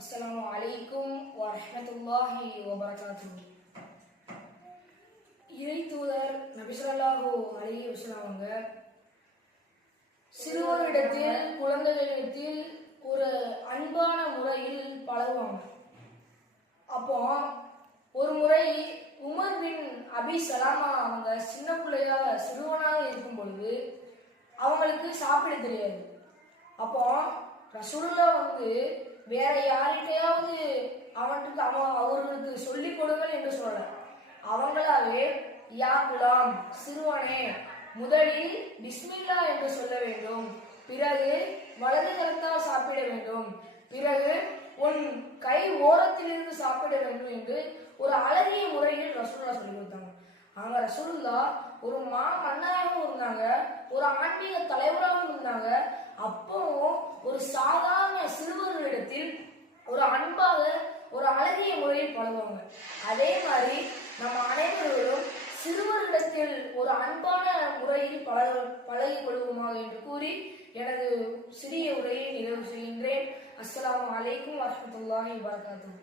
அஸ்ஸலாமு அலைக்கும் வரஹ்மத்துல்லாஹி வபரகாத்துஹு. இறை தூதர் நபி ஸல்லல்லாஹு அலைஹி வஸல்லம் அவங்க சிறுவரிடத்தில் குழந்தைகளிடத்தில் ஒரு அன்பான முறையில் பழகுவாங்க. அப்போ ஒரு முறை உமர் பின் அபி சலாமா அவங்க சின்ன பிள்ளையாக சிறுவனாக இருக்கும் பொழுது அவங்களுக்கு சாப்பிட தெரியாது. அப்போ ரசூலுல்லாஹ் வேற யார்கிட்டையாவது அவர்களுக்கு சொல்லிக் கொடுங்கள் என்று சொல்லல, அவங்களாவே யா குலாம் சிறுவனே முதலில் பிஸ்மில்லா என்று சொல்ல வேண்டும், பிறகு வலது கரத்தால் சாப்பிட வேண்டும், பிறகு உன் கை ஓரத்திலிருந்து சாப்பிட வேண்டும் என்று ஒரு அழகிய முறையில் ரசூலுல்லாஹ் சொல்லி கொடுத்தாங்க. அவங்க ரசூலுல்லாஹ் ஒரு மன்னராகவும் இருந்தாங்க, ஒரு ஆன்மீக தலைவராகவும் இருந்தாங்க. அப்பவும் ஒரு சாதாரண சிறுவர்களிடத்தில் ஒரு அன்பாக ஒரு அழகிய முறையில் பழகுவாங்க. அதே மாதிரி நம்ம அனைவரும் சிறுவர்களிடத்தில் ஒரு அன்பான முறையில் பழகிக் கொள்வோமாக என்று கூறி எனது சிறிய உரையை நிறைவு செய்கின்றேன். அஸ்ஸலாமு அலைக்கும் வரஹ்மத்துல்லாஹி வபரகாத்துஹு.